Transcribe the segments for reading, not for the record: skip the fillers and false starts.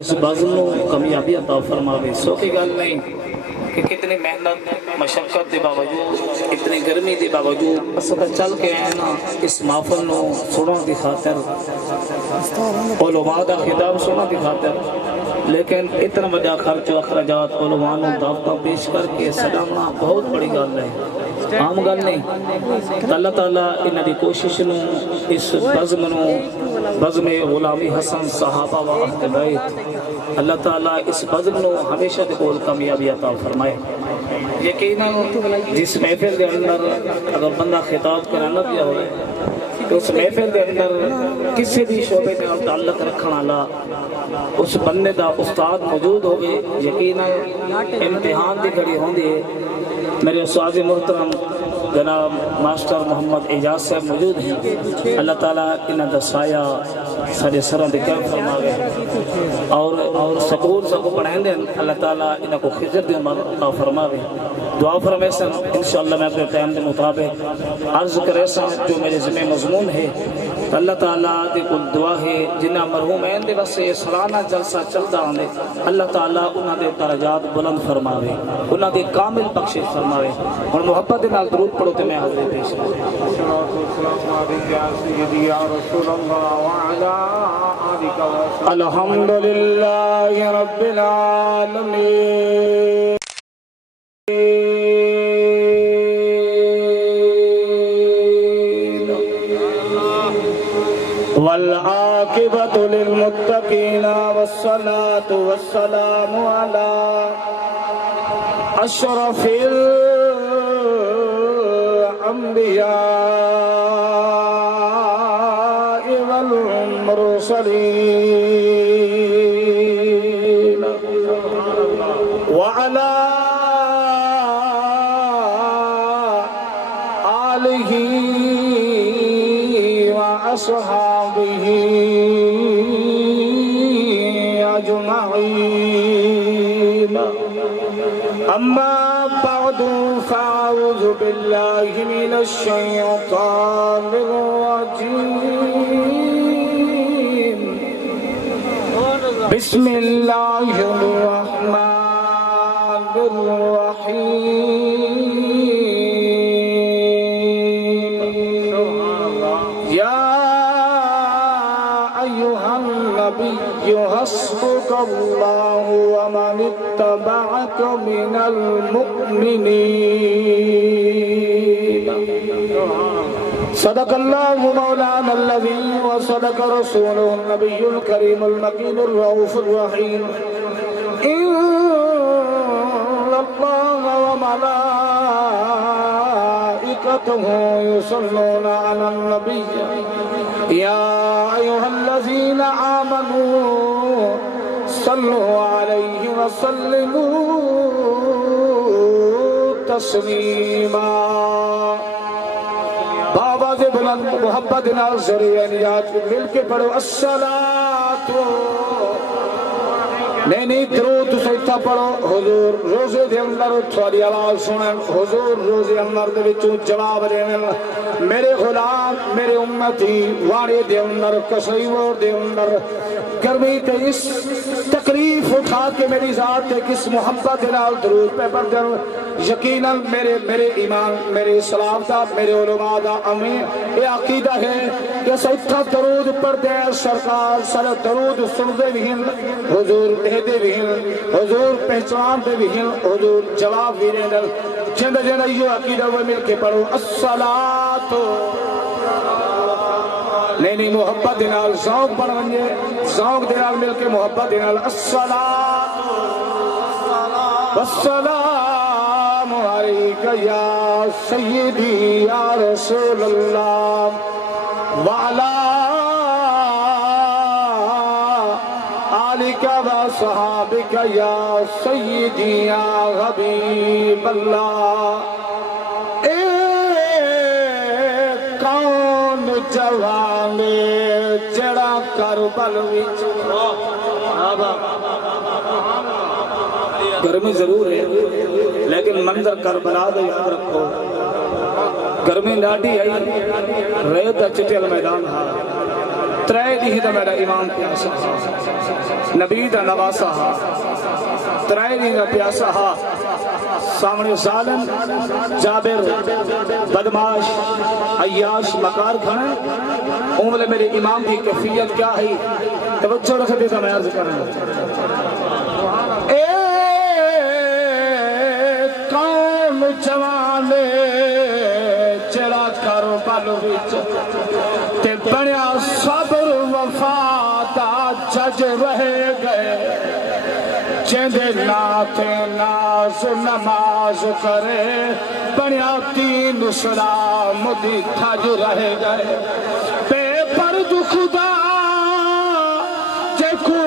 اس بزم کو کامیابی عطا فرماوے. سوکھی گل نہیں کہ کتنی محنت مشقت کے باوجود اتنی گرمی کے باوجود اصل چل کے آئے نا اس محفل نو سنن کی خاطر علماء دا خطاب سنن کی خاطر، لیکن اتنا بڑا خرچ و اخراجات علماء نو دعوتاں پیش کر کے سجانا بہت بڑی گل ہے، عام گل نہیں. اللہ تعالیٰ انہاں دی کوشش نو اس بزم نو بزم غلامی حسن صحابہ و اہل بیت اللہ تعالیٰ اس بزم نو ہمیشہ دے کول کامیابی عطا فرمائے. یقیناً جس محفل دے اندر اگر بندہ خطاب کرانا پیا ہوئے تو اس محفل دے اندر کسی بھی شعبے میں تعلق رکھنا والا اس بندے دا استاد موجود ہوگی، یقیناً امتحان دی گھڑی ہوندی ہے. میرے استاد محترم جناب ماسٹر محمد اعجاز صاحب موجود ہیں، اللہ تعالیٰ انہاں دا سایہ سارے سراں دے کیا فرماوے اور سکول سکو پڑھائیں دیں، اللہ تعالیٰ انہاں کو خضر دے عطا فرماوے. دعا فرمائے سن انشاءاللہ میں اپنے ٹائم کے مطابق عرض کرے سن جو میرے ذمہ مضمون ہے. اللہ تعالیٰ دے کل دعا ہے جنہاں مرحوم ہیں دے بس سالانہ جلسہ چلتا آنے، اللہ تعالیٰ انہاں دے درجات بلند فرماوے، انہاں دے کامل بخشش فرماوے. اور محبت نال درود پڑھو تے میں حاضر پیش الحمدللہ رب العالمین والعاقبۃ للمتقین والصلاة والسلام علی اشرف الانبیاء والمرسلین وعلی آلہ وأصحابه أجمعين. أما بعد فأعوذ بالله من الشيطان الرجيم. بسم الله الرحمن الرحيم. حسبك الله ومن اتبعك من المؤمنين. صدق الله مولانا الذي وصدق رسوله النبي الكريم المكين الرؤوف الرحيم. إن الله وملائكته يصلون على النبي يا أيها الذين آمنوا صلوا عليه وسلموا تسليما. بابا دے بلند محبت نال ذریعہ نجات مل کے پڑھو الصلاۃ نہیں درود سیتا پڑھو. حضور روزے دے اندر تھوڑی آواز سنن، حضور روزے اندر دے وچوں جواب دین. میرے غلام میرے امتی واڑے دے اندر کسیور دے اندر گرمی تے اس تکلیف اٹھا کے میری ذات تے کس محبت نال درود پہ پڑھ دیں. یقیناً میرے ایمان میرے اسلام دا میرے علماء دا امین یہ عقیدہ ہے کہ سیتا درود پڑھ دے سرکار سر درود سن دے بھی ہیں، حضور دے دے بھی ہیں، حضور پہچان دے بھی ہیں، حضور جواب بھی دے دے. جند جند یہ عقیدہ وہ مل کے پڑھو الصلاۃ نہیں محبت دینال ذوق بن ونجے، ذوق دینال مل کے محبت دینال الصلاۃ والسلام علیک یا سیدی یا رسول اللہ وعلی آلک وصحابک یا سیدی یا حبیب اللہ. جوان جڑا کربل وچ گرمی ضرور ہے لیکن منظر کربلا دا یاد رکھو. گرمی لاڈی آئی ریت چٹیل میدان ہاں ترے دی دا میرا امام پیاسا نبی دا نواسا ترے دی دا پیاسا سامنے ظالم جابر بدماش عیاش مکار کھنے امولے میرے امام کی کیفیت کیا ہے توجہ رکھ دے میں عرض کرنا اے قوم جوانے چرا کرو بالو وچ تے بنیا صبر وفا دا جج رہے گئے جیندے ناتے ناز نماز کرے بنیا دین اسلام دی کھج رہے گئے بے پرد خدا جے کو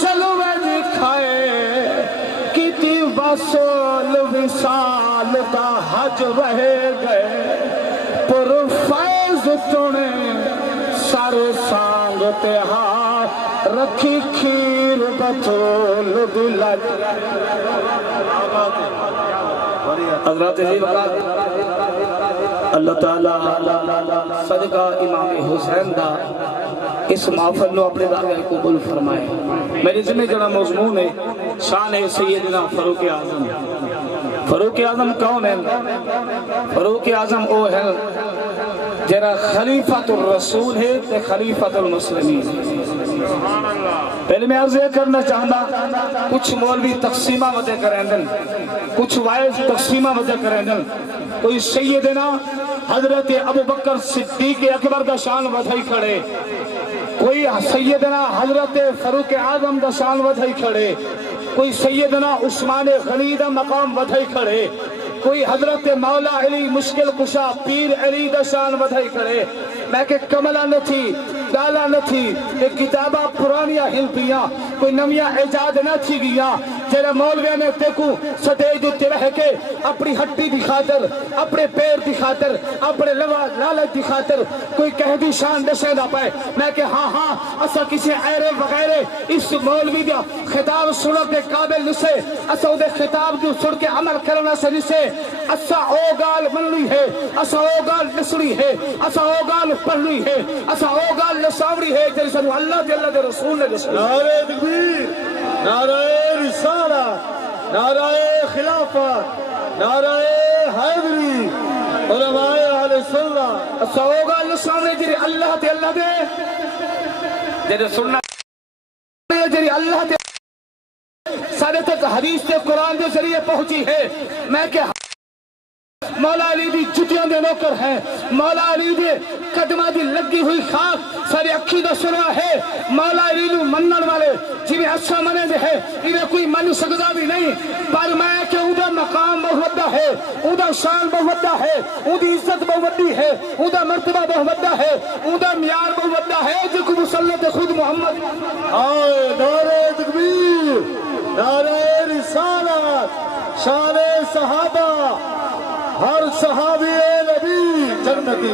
چلوے دکھائے کیتی وصول وصال دا حج رہے گئے پر فیض چنے سر سانگ تہار رکھی کھیر بطول دلت حضرات جی وقت اللہ تعالیٰ صدقہ امام حسین دا اس محفل نو اپنے دارگاہ قبول فرمائے میری ذمہ جڑا مضمون ہے شان سیدنا فاروق اعظم فاروق اعظم کون ہے فاروق اعظم او ہے جرا خلیفۃ الرسول ہے تے خلیفۃ المسلمین پہلے میں عرض یہ کرنا چاہتا کچھ مولوی تقسیمہ وجہ کریں دن کچھ وائز تقسیمہ وجہ کریں دن کوئی سیدنا حضرت ابو بکر صدیق اکبر دا شان ودھائی کھڑے کوئی سیدنا حضرت فاروق اعظم دا شان ودھائی کھڑے کوئی سیدنا عثمان غنی دا مقام ودھائی کھڑے کوئی حضرت مولا علی مشکل کشا پیر علی دا شان ودھائی کھڑے میں کہ کملہ نہ تھی دالا نہ تھی ایک کتابہ پرانیاں ہل پیاں کوئی نمیاں ایجاد نہ تھی گیا تیرے مولویہ نے دیکھو سٹیج اتے رہ کے اپنی ہٹی دی خاطر اپنے پیر دی خاطر اپنے لالت دی خاطر کوئی کہہ دی شان دشے نہ پائے میں کہ ہاں اسا کسی ایرے وغیرے اس مولوی دا خطاب سنر دے قابل نسے اسا دے خطاب جو سن کے عمل کرنا سے نسے اسا او گال منلی ہے اسا او گال نسلی ہے اسا او گال پڑھلی ہے اسا او گال نساوری ہے جیسے اللہ دے رسول نے نسلی نعرہ تکبیر نعرہ رسالہ نعرہ خلافت نعرہ حیدری علماء اہل سنہ اسا او گال نساوری جیسے اللہ دے جیسے سننا جیسے اللہ دے سارے تک حدیث سے قرآن کے ذریعے پہنچی ہے میں کہ مولا علی دی جتیاں دے نوکر ہیں مولا علی دے قدمہ دی لگی ہوئی خاک سارے اکھی دا سنا ہے مولا علی نو منن والے جنہیں اچھا منے دے ہے انہیں کوئی من سکتا بھی نہیں پر میں کہ اُنہا مقام بہت ہے اُنہا شان بہت ہے اُنہی عزت بہت ہے اُنہا مرتبہ بہت ہے اُنہا میار بہت ہے جو کو مسلط خود محمد آئے نعرہ تکبیر نعرہ رسالت شان صحابہ ہر صحابی نبی جنتی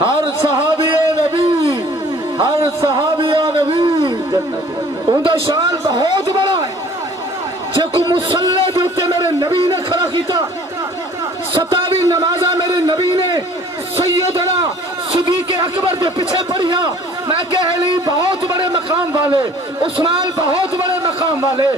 ہر صحابی نبی ہر صحابی نبی جنتی ان کا شان بہت بڑا ہے جو کو مسلح دیتے میرے نبی نے کھڑا کیتا 27 نمازہ میرے نبی نے سیدنا صدیق اکبر کے پیچھے پڑھیا میں کہ علی بہت بڑے مقام والے عثمان بہت بڑے مقام والے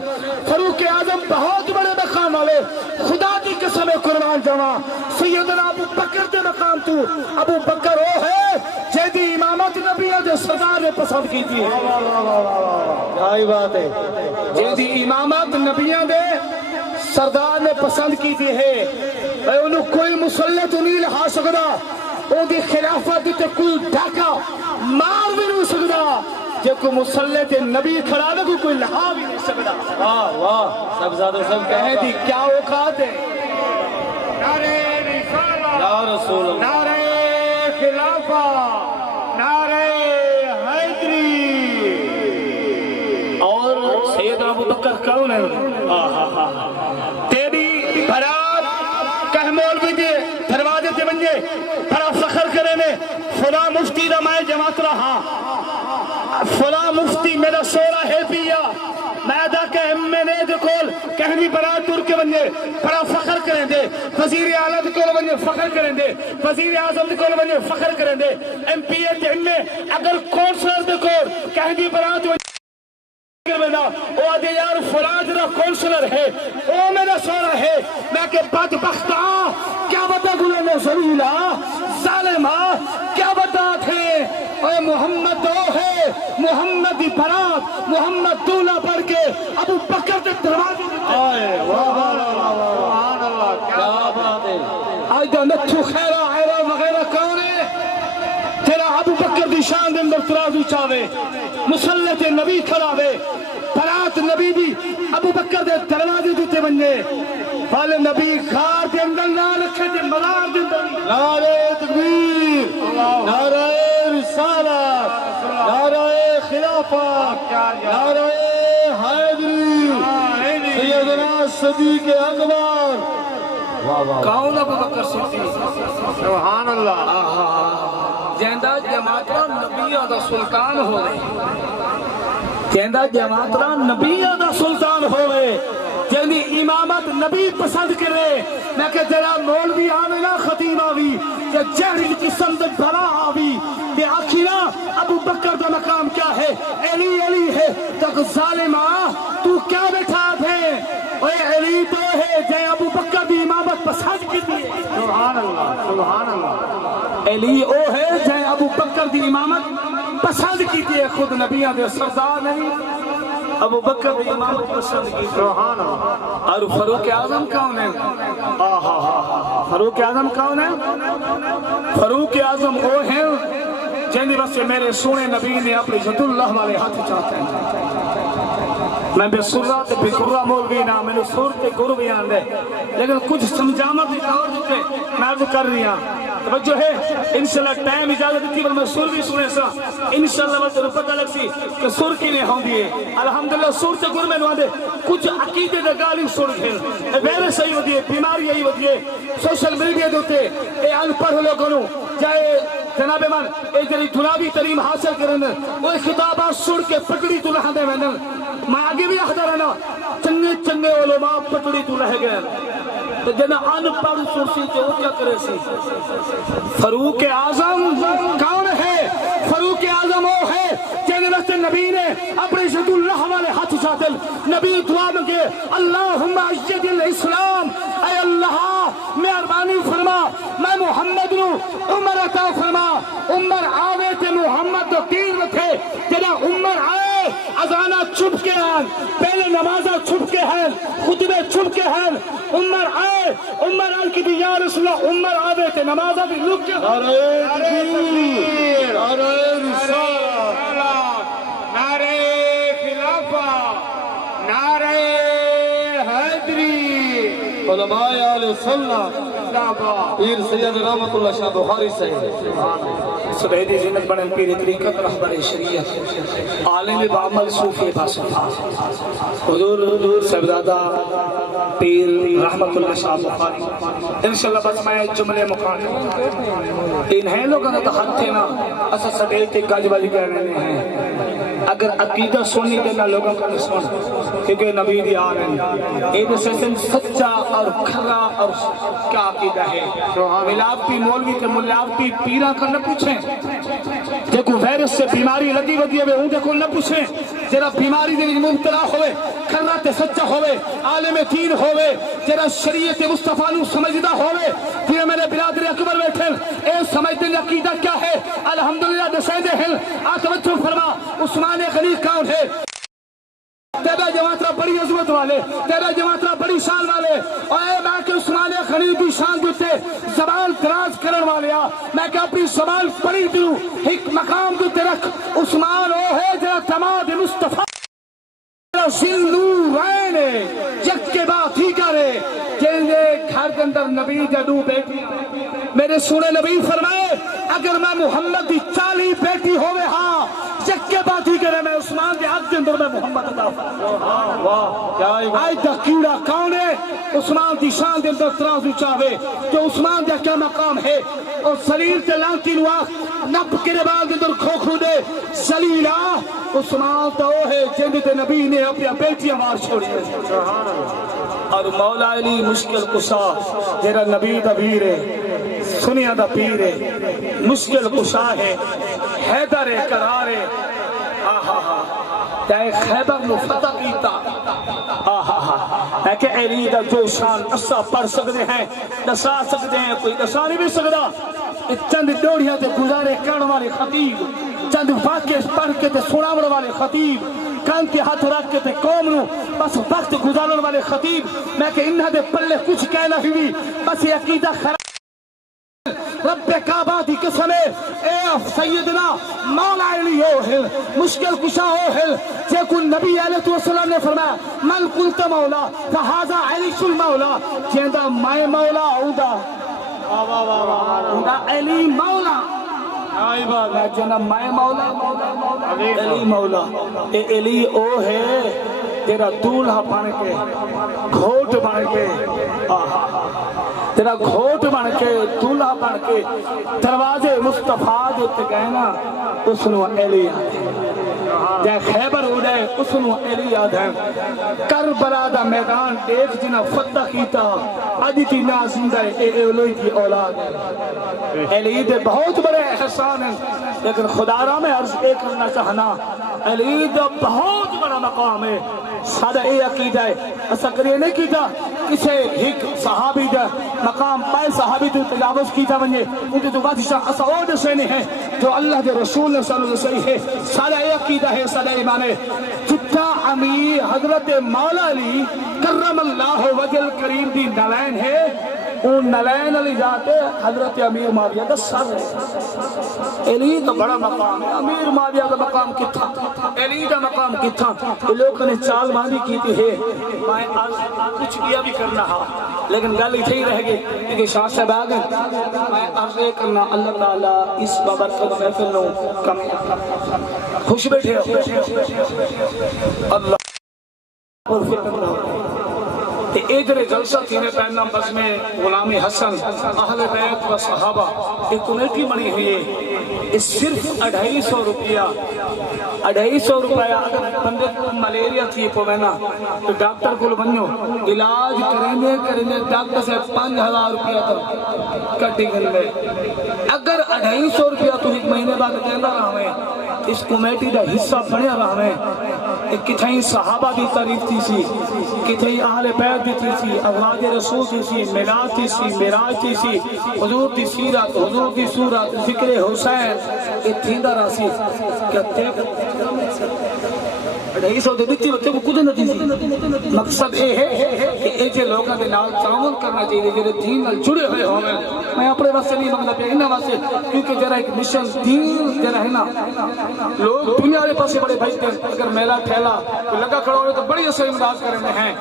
فاروق اعظم بہت بڑے مقام والے خدا کی قسم قربان جاواں سیدنا ابو بکر دے مقام تو ابو بکر وہ ہے جیدی امامت نبیوں دے سردار نے پسند کی تھی کیا بات ہے جیدی امامت نبیوں دے سردار نے پسند کی تھی ہے انہوں کوئی مسلط نہیں لہا سکتا او دی خلافت تے کوئی ڈھاکا مار بھی نہیں سکتا جب کوئی مسلط نبی کھڑا نہ کوئی لہا بھی نہیں سکتا واہ سب زیادہ سب کہیں دی کیا اوقات ہے نعرہ رسالہ یا رسول اللہ نعرہ خلافہ نعرہ حیدری اور سید ابو بکر کون ہے تیری برات کہ مولوی دے دروازے تے بنجے بڑا فخر کرے نے فلاں مفتی دا میں جماعت رہا فلاں مفتی میرا سورا ہے پیا میں دا کہ میں نے دے کول کہنی برات دور کے بنجے بڑا فخر کریں دے وزیر اعلیٰ کو بنے فخر کریں دے وزیر اعظم کو بنے فخر کریں دے ایم پی اے ٹیم میں اگر کونسلر کو کہیں دی برات او آدھے یار فلان جنہ کونسلر ہے او میرا سورا ہے میں کہ بدبختہ کیا بتا گلے میں زلیلہ ظالمہ کیا بتا تھے اے محمد دو ہے محمد برات محمد دولہ پڑھ کے ابو بکر کے دروازے آئے واہ سبحان اللہ کیا بات ہے آئیدہ نتھو خیرہ عیرہ وغیرہ کون ہے تیرا ابو بکر دی شان دن در ترازو چاہے مسلط نبی کھلاوے برات نبی دی ابو بکر دے دروازے دیتے بننے والے نبی خار دے اندر نہ رکھے دے مزار دے اندر نعرہ تکبیر نعرہ رسالت نعرہ خلافت نعرہ حیدری سیدنا صدیق اکبر کون ابو بکر صدیق سبحان اللہ جیندہ جماعتہ نبیہ دا سلطان ہوئے جیندہ جماعتہ نبیہ دا سلطان ہوئے جیندی امامت نبی پسند کرے میں کہ تیرا مولوی آمینہ خطیب آوی کہ جہل قسم دے بھلا آوی کہ آخینا ابو بکر دا مقام کیا ہے علی علی ہے تک ظالمہ تو کیا بیٹھا تھے اے علی تو ہے جے ابو بکر دی امامت پسند کی دی سبحان اللہ علی او ہے جے ابو بکر دی امامت پسند کی دی خود نبیہ دے سردار نہیں ابو بکر دی امامت پسند کی سبحان اللہ اور فاروق اعظم کون ہے فاروق اعظم کون ہے فاروق اعظم وہ ہیں جنہی بس میرے سونے نبی نے اپنی جد اللہ والے ہاتھ چاہتے ہیں میں بے سرہ تے بے قرہ مولوی نہ میں نے سور تے گرو بھی آن دے لیکن کچھ سمجھامت دور دیتے میں عرض کر رہا توجہ ہے انشاءاللہ ٹائم اجازت دیتی پر میں سور بھی سنے سا انشاءاللہ میں تیرے پتہ لگ سی کہ سور کی نہیں ہوں دیئے الحمدللہ سور تے گرو میں نوان دے کچھ عقیدے دے گالی سور کھل ویرے صحیح ہو دیئے بیماری یہی ہو دیئے سوشل میڈیا دوتے اے ان پڑھ لو کنو جائے جناب من ایک جنہی دناوی تریم حاصل کرنے وہ خطابہ سور کے پکڑی تو لہا دے میں میں آگے بھی اخدر رہنا چنگے چنگے علماء پکڑی تو رہ گئے تو جنہ ان پڑھ سرسی جو کیا کرے سی فاروق اعظم کون ہے فاروق اعظم وہ ہے جنہ رستے نبی نے اپنے شد اللہ والے ہاتھ چاہتل نبی دعا مگے اللہم عجد الاسلام اے اللہ مہربانی فرما میں محمد نو عمر عطا فرما عمر آوے تھے محمد تو تین تھے جنہ عمر آئے اذانہ چھپ کے ہیں پہلے نمازہ چھپ کے ہیں خطبے چھپ کے ہیں عمر آئے عمر آئے کی بھی یا رسول اللہ عمر آوے تھے نمازہ بھی لک کے نعرہ تکبیر نعرہ رسالت نعرہ خلافت نعرہ حیدری علماء آل سنت پیر سید رحمت اللہ شاہ بخاری صحیح سبیدی زینت بڑھن پیر طریقت رہبر شریعت عالم بعمل صوفی باسم حضور صاحبزادہ پیر رحمت اللہ شاہ بخاری انشاءاللہ بس میں جملے مقام انہیں لوگوں نے تو حد تھے نا اسا سبیدی گاج والی کرنے ہیں اگر عقیدہ سنی دینا لوگوں کا نسون کیونکہ نبی دی آمین ایک سیسن سچا اور کھرا اور کیا عقیدہ ہے ملاوٹی مولوی کے ملاوٹی پیرا کر نہ پوچھیں دیکھو ویرس سے بیماری لگی ودی ہے اون دیکھو نہ پوچھیں جرا بیماری دے مبتلا ہوئے کھرا تے سچا ہوئے عالم دین ہوئے جرا شریعت مصطفیٰ نو سمجھدا ہوئے پھر میرے برادر اکبر بیٹھن اے سمجھتے ہیں عقیدہ کیا ہے الحمدللہ دسیدے ہیں توجہ فرما عثمان غنی کون ہے تیرا جماعترہ بڑی عظمت والے تیرا جماعترہ بڑی شان والے اور اے میں کہ عثمان غنی کی شان دیتے زبان دراز کرن والے میں کہ اپنی زبان پڑی دوں ایک مقام دیتے رکھ عثمان وہ ہے جرا تماد مصطفیٰ سندو رائنے یک کے بعد ہی کرے جنہے گھر کے اندر نبی جدو بیٹی میرے سونے نبی فرمائے اگر میں محمد دی 40 بیٹی ہوئے ہاں یک کے بعد ہی کرے میں عثمان کے حق کے اندر میں محمد عطا فرما آج دا کیڑا کون ہے عثمان دی شان دے اندر ترازو چاہے تو عثمان دا کیا مقام ہے اور سلیل تے لانتی نوا نب کے بعد دے اندر کھو دے سلیلہ عثمان تو ہے جن تے نبی نے اپنی بیٹیاں مار چھوڑی اور مولا علی مشکل کشا جیرا نبی دا پیر ہے سنیا دا پیر ہے مشکل کشا ہے حیدر قرار ہے تے خیبر نو فتح کیتا ہے کہ علی دا جو شان اسا پڑھ سکتے ہیں دسا سکتے ہیں کوئی دسا نہیں بھی سکتا چند ڈوڑیاں تے گزارے کرن والے خطیب چند واقعے پڑھ کے تے سناون والے خطیب کان کے ہاتھ رکھ کے تے قوم نو بس وقت گزارن والے خطیب میں کہ انہاں دے پلے کچھ کہنا ہوئی بس یہ عقیدہ خراب رب کعبہ دی قسم اے سیدنا مولا علی ہو ہل مشکل کشا ہو ہل جے کوئی نبی علیہ السلام نے فرمایا من قلت مولا فہذا علی المولا جیندہ میں مولا ہودا علی مولا میں جنہ میں مولا علی مولا اے علی او ہے تیرا دولہا بن کے گھوٹ بن کے تیرا گھوٹ بن کے دولہا بن کے دروازے مصطفیٰ دیتے گئے نا اس نو علی جے خیبر ہو جائے اس نو علی یاد ہے کربلا دا میدان دیکھ جنہ فتح کیتا آدھی تھی نا زندہ اے اولوی کی اولاد علی دے بہت بڑے احسان ہیں لیکن خدا را میں عرض ایک کرنا چاہنا علی دا بہت بڑا مقام ہے سادہ اے عقیدہ ہے ایسا کریے نہیں کیتا کسے ایک صحابی دا مقام پائے صحابی تو تجاوز کیتا بنجے انتے تو بادشاہ ایسا اور دسینے ہیں جو اللہ دے رسول نے صلی اللہ علیہ وسلم ہے سادہ اے عقیدہ ہے سادہ ایمان ہے چھٹا امیر حضرت مولا علی کرم اللہ وجل کریم دی نلین ہے اون نلین علی جاتے حضرت امیر معاویہ دا سر ہے علی دا بڑا مقام ہے امیر معاویہ دا مقام کتھا علی دا مقام کتھا لوگوں نے چال باندھی کی تھی ہے میں کچھ کیا بھی کرنا ہا لیکن گل ہی تھی رہ گئی کیونکہ شاہ صاحب آگئے میں عرضے کرنا اللہ تعالیٰ اس بابرکت محفل نو کم خوش بیٹھے ہو اللہ پر فکر نہ ہو ایک جلسہ تھی نے پہننا بس میں غلام حسن اہل بیت و صحابہ ایک کمیٹی بنی ہوئی ہے صرف 250 روپیہ 250 روپیہ اگر بندے کو ملیریا تھی پوینا تو ڈاکٹر کو بنو علاج کریں گے ڈاکٹر سے 5000 روپیہ تک کٹی گئے اگر 250 روپیہ تو ایک مہینے بعد کہنا رہا ہمیں اس کمیٹی دا حصہ بڑھے رہا ہمیں کتھائیں صحابہ دی تعریف تھی سی کتھائیں اہل بیت دی تھی سی ازواج رسول تھی سی میلاد تھی سی معراج تھی سی حضور دی سیرت حضور دی صورت ذکر حسین یہ تھیندا راسی کیا تیک رئیس ہو دے دیتی بچے کو کچھ نہ دیسی مقصد یہ ہے کہ ایجے لوگوں کے نال تعاون کرنا چاہیے جنہیں دین نال جڑے ہوئے ہوئے میں اپنے واسطے نہیں مانگتا پہ انہاں واسطے کیونکہ جرا ایک مشن دین جرا ہے نا لوگ دنیا کے پاسے بڑے بھائی اگر میلہ ٹھیلا تو لگا کھڑا ہوئے تو بڑی اثر امداد کرنے ہیں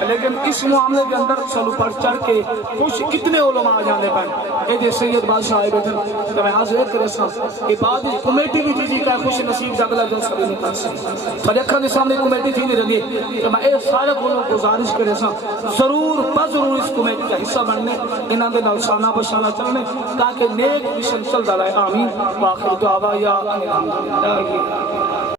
لیکن اس معاملے کے اندر چلو پڑھ چڑھ کے خوش کتنے علماء جانے پائیں اے جے سید بادشاہ آئے بیٹھن تو میں حاضر کرے سا کہ بعد کمیٹی بھی تھی کہ خوش نصیب جاگلا جو سبھی نہیں کر سکتے فلیکھا نے سامنے کمیٹی تھی نہیں رہی کہ میں اے سارے کونوں گزارش کرے سا ضرور بضرور اس کمیٹی کا حصہ بننے انہاں دے نال شانہ بشانہ چلنے تاکہ نیک مشن چل رہا ہے آمین وآخر دعوا یا الحمدللہ